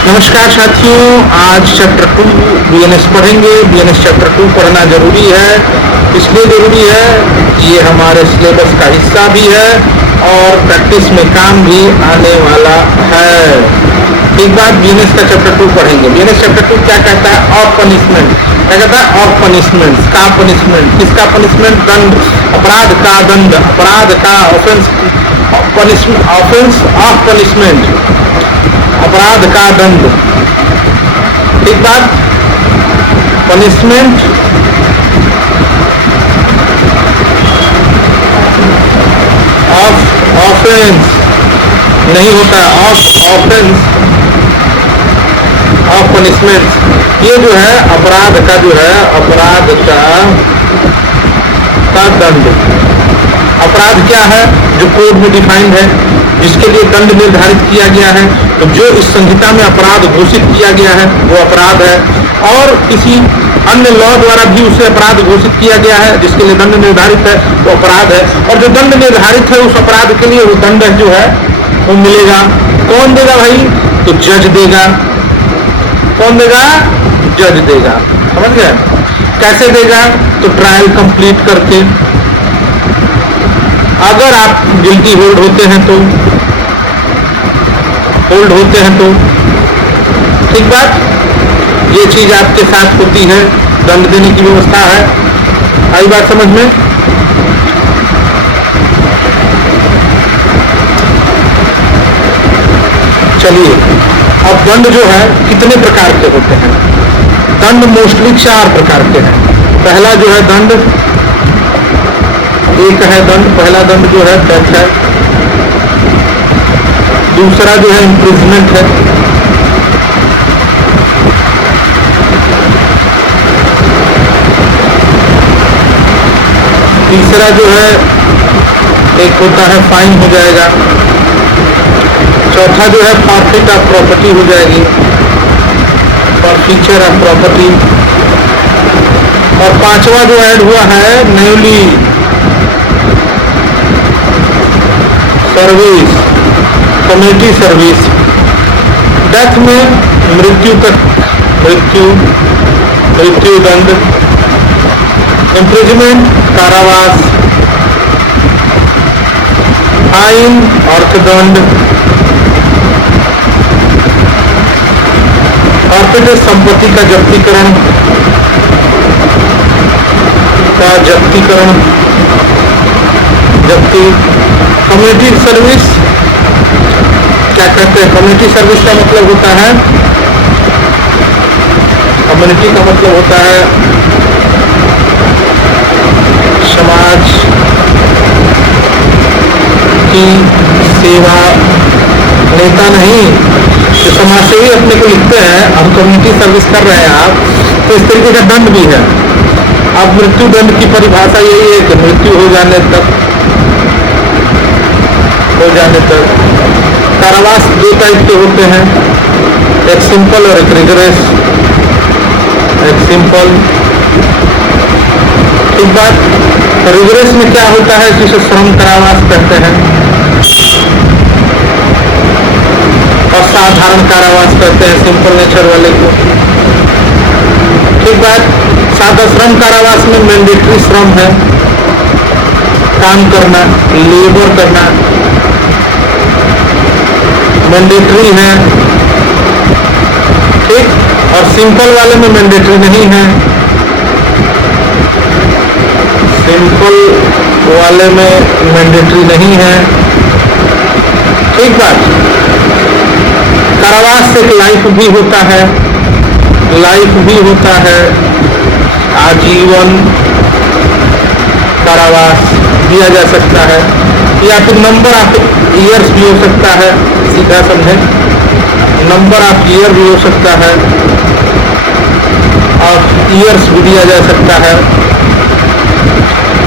नमस्कार साथियों, आज चैप्टर 2 बीएनएस पढ़ेंगे। बीएनएस चैप्टर 2 पढ़ना जरूरी है, इसलिए जरूरी है कि ये हमारे सिलेबस का हिस्सा भी है और प्रैक्टिस में काम भी आने वाला है। एक बार बीएनएस का चैप्टर 2 पढ़ेंगे। बीएनएस चैप्टर 2 क्या कहता है? Of punishment. क्या कहता है? Of punishment. का पनिशमेंट, किसका पनिशमेंट? दंड, अपराध का दंड, अपराध का offence, punishment, offence of punishment, अपराध का दंड। एक बात, पनिशमेंट ऑफ ऑफेंस नहीं होता, ऑफ ऑफेंस ऑफ पनिशमेंट। ये जो है अपराध का, जो है अपराध का दंड। अपराध क्या है? जो कोड में डिफाइंड है, जिसके लिए दंड निर्धारित किया गया है। तो जो इस संहिता में अपराध घोषित किया गया है वो अपराध है, और किसी अन्य लॉ द्वारा भी उसे अपराध घोषित किया गया है जिसके लिए दंड निर्धारित है वो अपराध है। और जो दंड निर्धारित है उस अपराध के लिए वो दंड जो है वो मिलेगा। कौन देगा भाई? तो जज देगा। कौन देगा? जज देगा। समझ गए? कैसे देगा? तो ट्रायल कंप्लीट करके। अगर आप गिल्टी होल्ड होते हैं तो, ठीक बात, ये चीज आपके साथ होती है, दंड देने की व्यवस्था है। आई बात समझ में? चलिए, अब दंड जो है कितने प्रकार के होते हैं? दंड मोस्टली 4 प्रकार के हैं। पहला जो है दंड, एक है दंड, पहला दंड जो है डेथ है। दूसरा जो है इम्प्रिजमेंट है। तीसरा जो है एक होता है फाइन हो जाएगा। चौथा जो है फॉरफिट ऑफ प्रॉपर्टी हो जाएगी, फॉरफीचर ऑफ प्रॉपर्टी। और पांचवा जो ऐड हुआ है newly service, community service. Death में मृत्यु तक, मृत्यु दंड। इम्प्रिजमेंट कारावास, फाइन अर्थदंड, फॉरफिटेड संपत्ति का जब्तीकरण, जब्ती। कम्युनिटी सर्विस क्या कहते हैं? कम्युनिटी सर्विस का मतलब होता है, कम्युनिटी का मतलब होता है समाज की सेवा। नेता नहीं, जो समाज से ही अपने को लिखते हैं, अब कम्युनिटी सर्विस कर रहे हैं आप, तो इस तरीके का दंड भी है। अब मृत्यु दंड की परिभाषा यही है कि मृत्यु हो जाने तक। कारावास 2 टाइप के होते हैं, एक सिंपल और एक रिगरस। एक सिंपल, एक बात, रिगरस में क्या होता है? जिसे श्रम कारावास कहते हैं, और साधारण कारावास कहते हैं सिंपल नेचर वाले को। ठीक बात। सादा श्रम कारावास में मैंडेटरी श्रम है, काम करना, लेबर करना मैंडेटरी है, ठीक। और सिंपल वाले में मैंडेटरी नहीं है, सिंपल वाले में मैंडेटरी नहीं है, ठीक बात। कारावास से लाइफ भी होता है, आजीवन कारावास दिया जा सकता है, या फिर नंबर ऑफ ईयर्स भी हो सकता है। सीधा समझे, नंबर ऑफ ईयर भी हो सकता है, और ईयर्स भी दिया जा सकता है।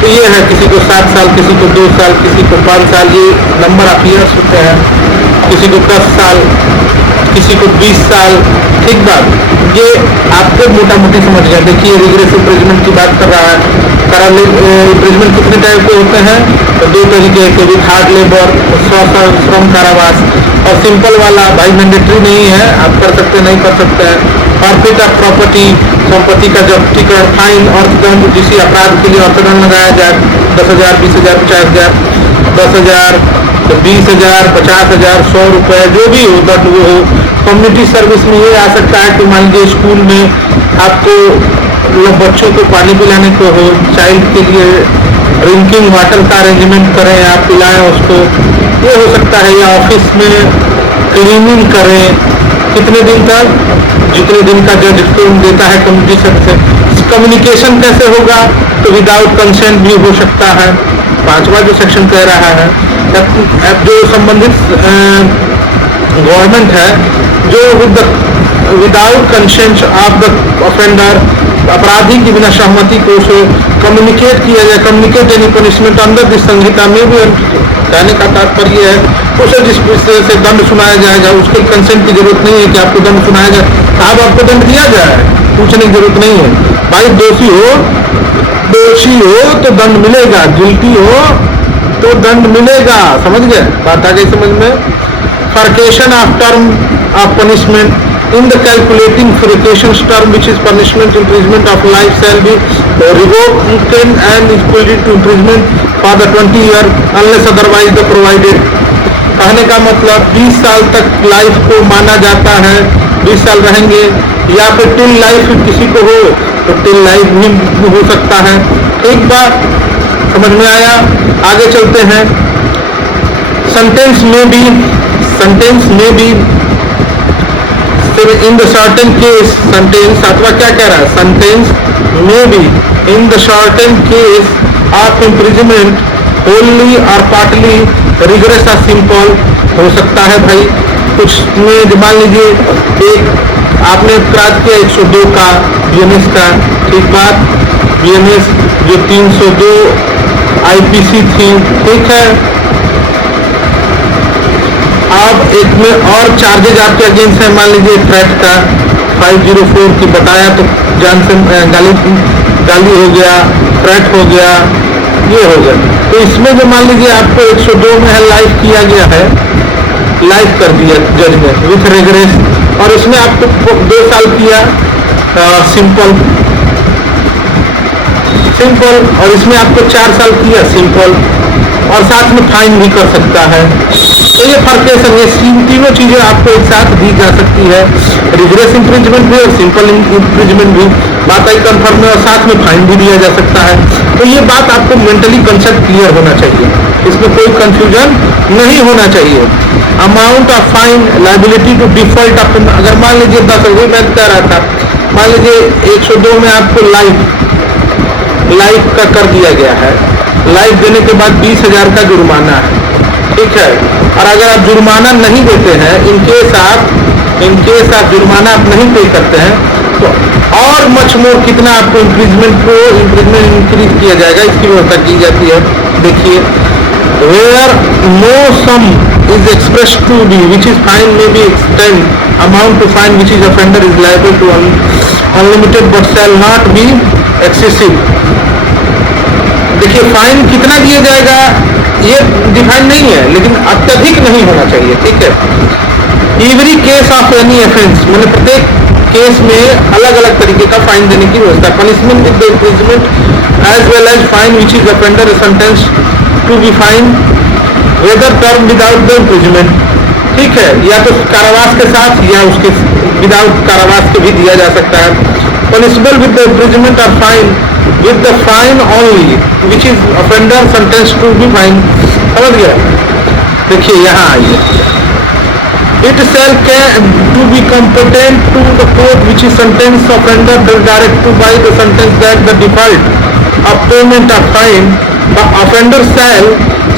तो ये है, किसी को 7 साल, किसी को 2 साल, किसी को 5 साल, ये नंबर ऑफ ईयर्स होते हैं। किसी को 10 साल, किसी को 20 साल, ठीक बात। ये आपको मोटा मोटी समझ गया। देखिए रिग्रेस इम्प्रिजमेंट की बात कर रहा है, इम्प्रिजमेंट कितने टाइप के होते हैं? तो दो तरीके के, विद हार्ड लेबर, श्रम कारावास, और सिंपल वाला भाई मैंडेटरी नहीं है, आप कर सकते नहीं कर सकते हैं। फॉरफिट ऑफ प्रॉपर्टी, संपत्ति का जब्तीकरण, फाइन और दंड किसी अपराध के लिए अर्थदंड लगाया जाए, 10,000, 20,000, 50,000, 10,000, 20,000, 50,000, 100 रुपए, जो भी हो दंड वो हो। कम्युनिटी सर्विस में ये आ सकता है कि मान लीजिए स्कूल में आपको बच्चों को पानी पिलाने को हो, चाइल्ड के लिए ड्रिंकिंग वाटर का अरेंजमेंट करें, आप पिलाएं उसको, ये हो सकता है। या ऑफिस में क्लीनिंग करें, कितने दिन तक? जितने दिन का जज देता है कम्युनिटी सर्विस। कम्युनिकेशन कैसे होगा? तो विदाउट कंसेंट भी हो सकता है। 5वां जो सेक्शन कह रहा है, जो संबंधित गवर्नमेंट है, जो without consent of the offender, अपराधी की बिना सहमति को उसे कम्युनिकेट किया जाए। कम्युनिकेट एनी पनिशमेंट अंदर दिस संहिता में भी कहने का तात्पर्य है उसे जिस विषय से दंड सुनाया जाएगा उसके कंसेंट की जरूरत नहीं है कि आपको दंड सुनाया जाए। साहब आपको दंड दिया जाए, पूछने की जरूरत नहीं है। भाई दोषी हो तो दंड मिलेगा, गिल्टी हो तो दंड मिलेगा। समझ गए बात? आ गई समझ में? Furcation of term of punishment in the calculating frication term which is punishment, imprisonment of life shall be revoked and is equal to imprisonment for the 20 year unless otherwise the provided। कहने का मतलब 20 साल तक life को माना जाता है, 20 साल रहेंगे, या फिर टिल लाइफ किसी को हो तो टिल लाइफ भी हो सकता है। एक बात समझ में आया? आगे चलते हैं। सेंटेंस में भी in the certain case, sentence अथवा क्या कह रहा है? सेंटेंस में भी in the certain case of imprisonment wholly or partly rigorous or simple हो सकता है। भाई कुछ में मान लीजिए एक आपने अपराध किया 102 का बीएनएस का, ठीक बात, बीएनएस जो 302 आईपीसी थी, ठीक है। अब एक में और चार्जेज आपके अगेंस्ट है, मान लीजिए थ्रेट का 504 की बताया तो जान से गाली हो गया, थ्रेट हो गया, ये हो गया। तो इसमें जो मान लीजिए आपको 102 में है, लाइफ किया गया है, लाइफ कर दिया जज ने विथ रिग्रेस, और इसमें आपको 2 साल किया सिंपल, और इसमें आपको 4 साल किया सिंपल, और साथ में फाइन भी कर सकता है। तो ये फर्केशन, ये तीनों चीजें आपको एक साथ दी जा सकती है, रिग्रेस इम्प्रिजमेंट भी और सिंपल इम्प्रिजमेंट भी। बात आई कन्फर्म में, और साथ में फाइन भी दिया जा सकता है। तो ये बात आपको मेंटली कंसेप्ट क्लियर होना चाहिए, इसमें कोई कंफ्यूजन नहीं होना चाहिए। Amount of fine, liability to default अपन, अगर मान लीजिए 10, वही मैं कह रहा था, मान लीजिए 102 में आपको लाइफ का कर दिया गया है, लाइफ देने के बाद 20,000 का जुर्माना है, ठीक है। और अगर आप जुर्माना नहीं देते हैं, इनकेस आप जुर्माना आप नहीं पे करते हैं, तो और मच मोर कितना आपको इम्प्रिजमेंट इंक्रीज किया जाएगा, इसकी व्यवस्था की जाती है। देखिए, where no sum is expressed to be which is fine may be extend amount to fine which is offender is liable to unlimited but shall not be excessive। देखिए फाइन कितना दिया जाएगा ये डिफाइन नहीं है, लेकिन अत्यधिक नहीं होना चाहिए, ठीक है। Every case of any offence, मैंने प्रत्येक केस में अलग अलग तरीके का फाइन देने की व्यवस्था। Punishment with the imprisonment as well as fine which is offender sentence to be fine whether term without the imprisonment, ठीक है, या तो कारावास के साथ या उसके विदाउट कारावास के भी दिया जा सकता है। पनिशबल विद द इम्प्रिजमेंट और fine with the fine only which is offender sentenced to be fine। समझ गया? देखिए यहाँ आइए, it shall to be competent to the court which is sentence offender directed by the sentence that the default of payment of fine the offender shall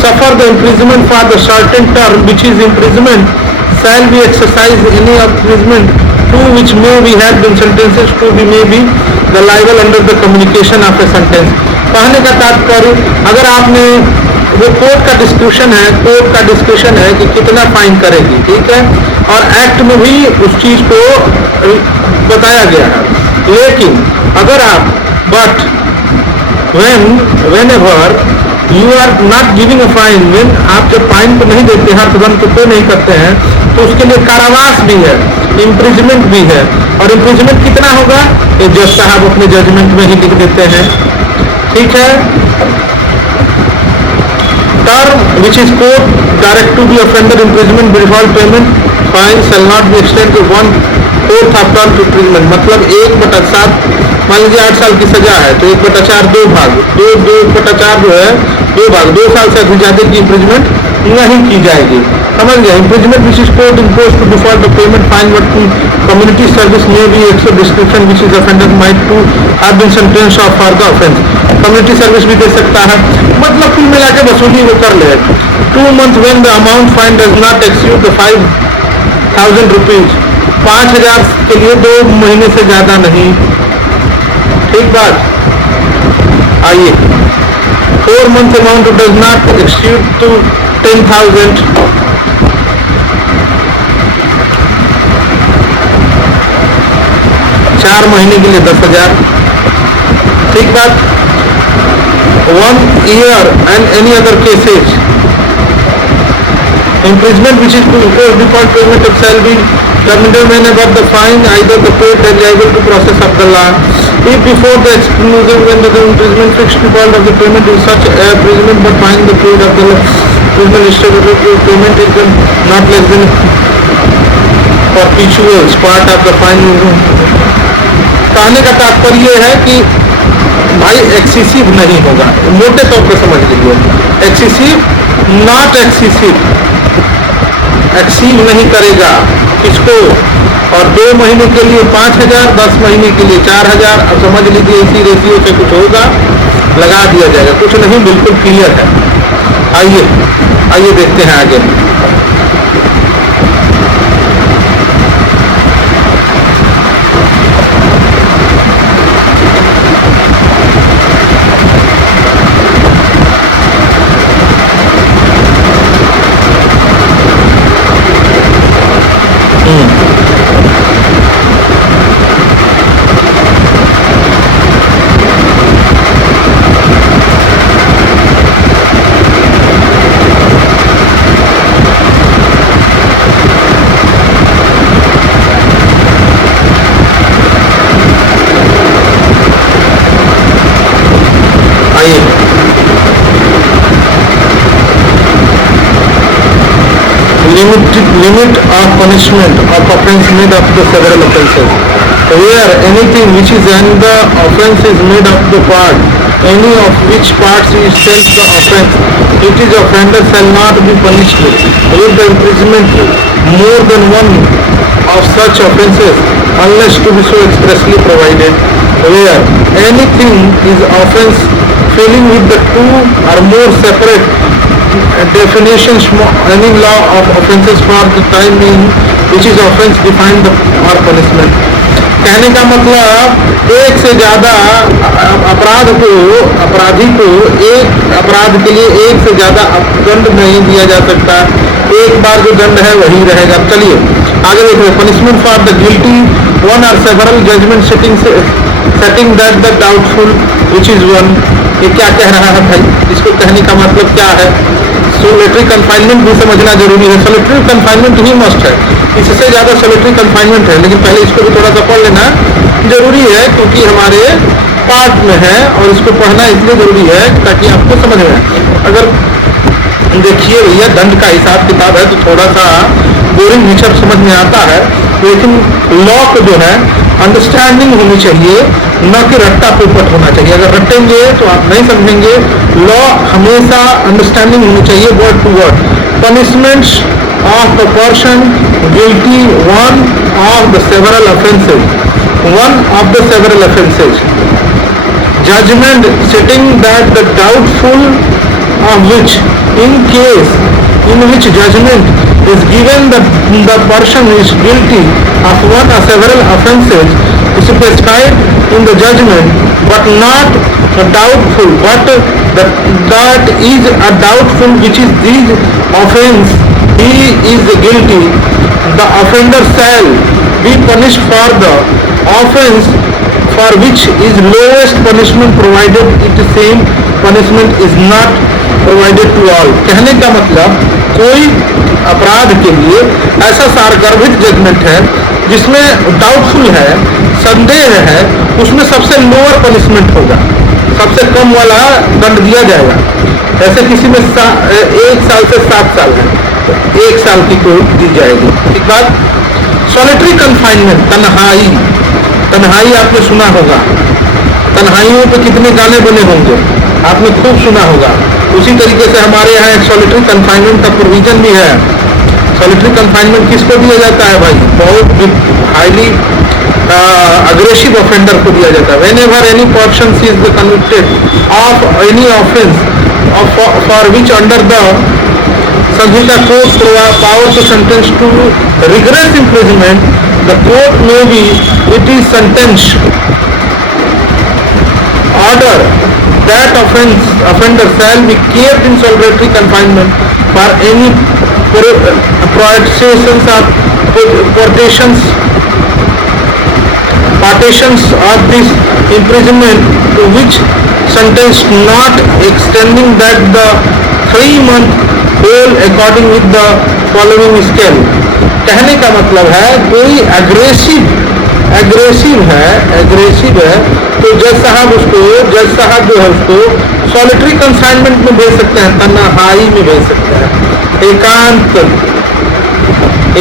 suffer the imprisonment for the certain term which is imprisonment shall be exercised any imprisonment to which may be have been sentences to be may be the liable under the communication of a sentence। कहने का तात्पर्य, अगर आपने वो court का description है कि कितना फाइन करेगी, ठीक है, और एक्ट में भी उस चीज को बताया गया है। लेकिन अगर आप whenever you are not giving a fine, when आप जब फाइन को नहीं देते हैं, अर्थदंड को पे नहीं करते हैं, तो उसके लिए कारावास भी है, इम्प्रिजमेंट भी है। और इम्प्रिजमेंट कितना होगा, ये जज साहब अपने जजमेंट में ही लिख देते हैं। ठीक है। Term which is court direct to the offender imprisonment default payment fine shall not be extend to 1/4 of term to imprisonment, मतलब 1/7, मान लीजिए 8 साल की सजा है तो 1/4 2 भाग, 2/4 जो है 2 भाग, 2 साल से अधिक ज्यादा की इम्प्रिजमेंट नहीं की जाएगी। समझ गया। Imprisonment which is court impose to default of payment fine but to community service में भी एक description which is offender might to have been sentenced of for the offence, community service भी दे सकता है। मतलब कुल मिला के वसूली वो कर ले। 2 months when the amount fine does not exceed the 5,000 rupees, 5,000 के लिए 2 महीने से ज्यादा नहीं। ठीक बात। आइए 4 months amount does not exceed to 10,000, 4 महीने के लिए 10,000। ठीक बात। 1 year and any other cases, imprisonment which is to impose default payment of shall be terminated whenever the fine either the paid and liable to process of the law. If before the exclusive when the imprisonment fixed default of the payment is such a imprisonment but fine the period of the imprisonment statutory payment is not less than perpetual part of the fine. कहने का तात्पर्य है कि भाई excessive नहीं होगा, मोटे तौर पे समझ लीजिए। एक्सेसिव, नॉट एक्सेसिव, एक्सीव नहीं करेगा किसको। और 2 महीने के लिए 5,000, 10 महीने के लिए 4,000। अब समझ लीजिए इसी रेशियो से कुछ होगा, लगा दिया जाएगा। कुछ नहीं, बिल्कुल क्लियर है। आइए देखते हैं आगे। Limit of punishment of offence made of the several offences, where anything which is in the offence is made of the part, any of which parts is self the offence, it is offender shall not be punished with the imprisonment more than one of such offences unless to be so expressly provided, where anything is offence failing with the 2 or more separate definitions any law of offences for the time in which is offence defined or punishment। कहने का मतलब एक से ज्यादा अपराधी को एक अपराध के लिए एक से ज्यादा दंड नहीं दिया जा सकता। एक बार जो दंड है वही रहेगा। चलिए आगे देखिए। Punishment for the guilty 1 or several judgment setting that the doubtful which is 1। ये क्या कह रहा है भाई, इसको कहने का मतलब क्या है। सोलिटरी कंफाइनमेंट भी समझना जरूरी है। सोलिटरी कंफाइनमेंट ही मस्ट है, इससे ज्यादा सोलिटरी कंफाइनमेंट है, लेकिन पहले इसको भी थोड़ा सा पढ़ लेना जरूरी है क्योंकि हमारे पार्ट में है और इसको पढ़ना इसलिए जरूरी है ताकि आपको समझ में आए। अगर देखिए भैया दंड का हिसाब किताब है तो थोड़ा सा बोरिंग नेचर समझ में आता है, लेकिन लॉ को जो है अंडरस्टैंडिंग होनी चाहिए, न कि रट्टा पोपट होना चाहिए। अगर रटेंगे तो आप नहीं समझेंगे। लॉ हमेशा अंडरस्टैंडिंग होनी चाहिए, word to word. Punishments of the person guilty 1 of the several offences, judgment setting that the doubtful of which in case in which judgment is given the person is guilty of 1 or several offences specified in the judgment but not doubtful, but that is a doubtful which is this offence he is guilty, the offender shall be punished for the offence for which is lowest punishment provided, it same punishment is not provided to all. कहने का मतलब कोई अपराध के लिए ऐसा सारगर्भित judgement है जिसमें डाउटफुल है, संदेह है, उसमें सबसे लोअर पनिशमेंट होगा, सबसे कम वाला दंड दिया जाएगा। ऐसे किसी में 1 साल से 7 साल है तो 1 साल की कोर्ट दी जाएगी। एक बात, सॉलिटरी कन्फाइनमेंट, तन्हाई, तन्हाई आपने सुना होगा, तन्हाइयों पे कितने गाने बने होंगे, आपने खूब सुना होगा। उसी तरीके से हमारे यहाँ एक सॉलिटरी कन्फाइनमेंट का प्रोविजन भी है। सॉलिटरी कन्फाइनमेंट किसको दिया जाता है भाई? बहुत हाईली अग्रेसिव ऑफेंडर को दिया जाता है। Whenever any person is convicted of any offence for which under the Sanhita court power to sentence to rigorous imprisonment, the court may be it is sentence order that offender shall be kept in solitary confinement for any partitions of this imprisonment to which sentence not extending that the 3-month bail according with the following scale। कहने का मतलब है कोई aggressive है तो जज साहब जो है उसको सॉलिटरी कंसाइनमेंट में भेज सकते हैं, तन्हाई में भेज सकते हैं,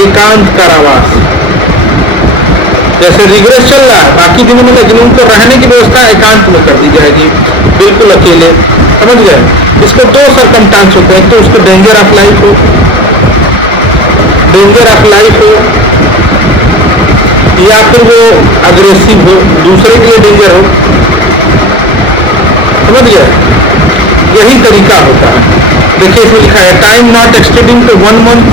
एकांत कारावास। जैसे रिग्रेस चल रहा है, बाकी दिनों में लेकिन उनको रहने की व्यवस्था एकांत में कर दी जाएगी, बिल्कुल अकेले, समझ गए। इसको 2 सरकमस्टांस होते हैं, तो उसको डेंजर ऑफ लाइफ हो या फिर वो अग्रेसिव हो, दूसरे के लिए डेंजर हो, समझ गए। यही तरीका होता है। देखिए इसमें लिखा है time not extending to 1 month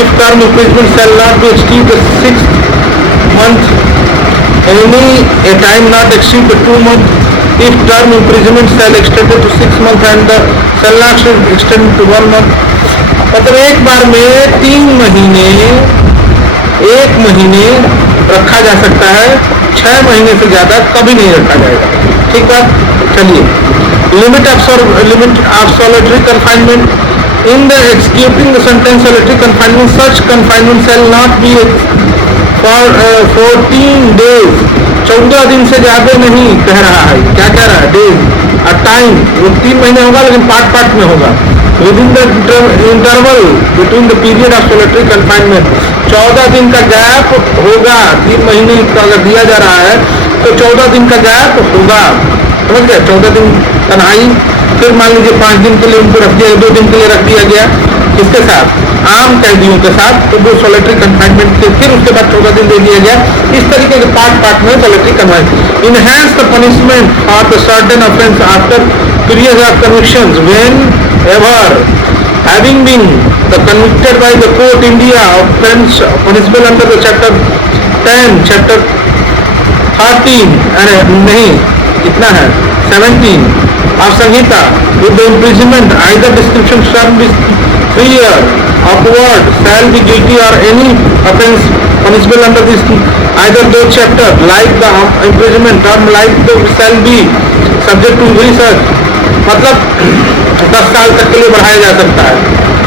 if term imprisonment shall not be exceed the 6th month, any a time not exceed the 2 month if term imprisonment shall extended to 6 month and shall not extend to 1 month। मतलब एक बार में 3 महीने रखा जा सकता है, 6 महीने से ज्यादा कभी नहीं रखा जाएगा। ठीक बात। चलिए, limit of solitary confinement in the executing the sentence solitary confinement such confinement shell not B for 14 days, 14 दिन से ज्यादा नहीं कह रहा है। क्या कह रहा है? डेज और टाइम वो 3 महीने होगा, लेकिन पार्ट में होगा। Within the interval between the period of solitary confinement, 14 दिन का गैप होगा। 3 महीने का अगर दिया जा रहा है तो 14 दिन का गैप होगा, समझ गए। 14 दिन तन्हाई, फिर मान लीजिए 5 दिन के लिए उनको रख दिया, 2 दिन के लिए रख दिया गया, किसके साथ? आम कैदियों के साथ, तो वो सॉलिटरी कन्फाइनमेंट के फिर उसके बाद 14 दिन दे दिया गया। इस तरीके के पार्ट में solitary confinement. Enhance the punishment for the certain offence after period of conviction when ever having been convicted by the court India offense punishable under the chapter 10, chapter 13 नहीं कितना है 17 of Samhita with the imprisonment either description term is 3 years upward shall be guilty or any offense punishable under this either those chapter like the imprisonment term like the shall be subject to research। मतलब 10 साल तक के लिए बढ़ाया जा सकता है।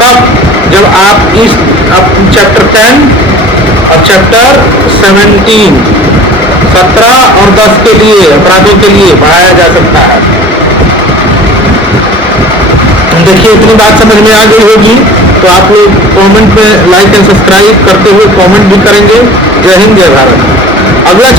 कब? जब आप इस चैप्टर 10 और चैप्टर 17 और 10 के लिए अपराधों के लिए बढ़ाया जा सकता है। देखिए इतनी बात समझ में आ गई होगी, तो आप लोग कमेंट में लाइक एंड सब्सक्राइब करते हुए कमेंट भी करेंगे। जय हिंद, जय भारत। अगला